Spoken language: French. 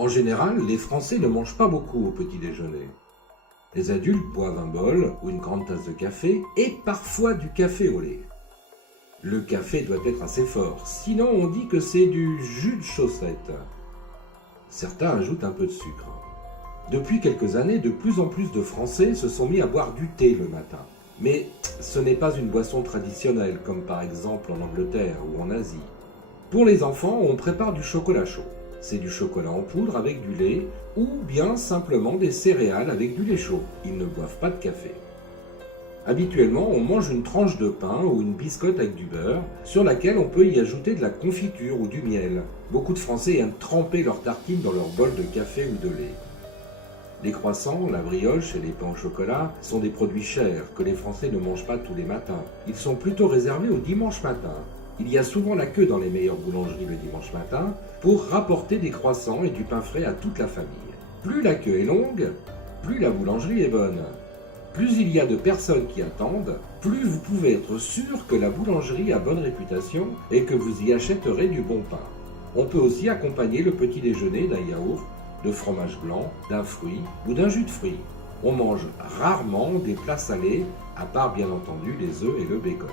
En général, les Français ne mangent pas beaucoup au petit déjeuner. Les adultes boivent un bol ou une grande tasse de café et parfois du café au lait. Le café doit être assez fort, sinon on dit que c'est du jus de chaussette. Certains ajoutent un peu de sucre. Depuis quelques années, de plus en plus de Français se sont mis à boire du thé le matin. Mais ce n'est pas une boisson traditionnelle, comme par exemple en Angleterre ou en Asie. Pour les enfants, on prépare du chocolat chaud. C'est du chocolat en poudre avec du lait, ou bien simplement des céréales avec du lait chaud. Ils ne boivent pas de café. Habituellement, on mange une tranche de pain ou une biscotte avec du beurre, sur laquelle on peut y ajouter de la confiture ou du miel. Beaucoup de Français aiment tremper leurs tartines dans leur bol de café ou de lait. Les croissants, la brioche et les pains au chocolat sont des produits chers que les Français ne mangent pas tous les matins. Ils sont plutôt réservés au dimanche matin. Il y a souvent la queue dans les meilleures boulangeries le dimanche matin pour rapporter des croissants et du pain frais à toute la famille. Plus la queue est longue, plus la boulangerie est bonne. Plus il y a de personnes qui attendent, plus vous pouvez être sûr que la boulangerie a bonne réputation et que vous y achèterez du bon pain. On peut aussi accompagner le petit déjeuner d'un yaourt, de fromage blanc, d'un fruit ou d'un jus de fruits. On mange rarement des plats salés, à part bien entendu les œufs et le bacon.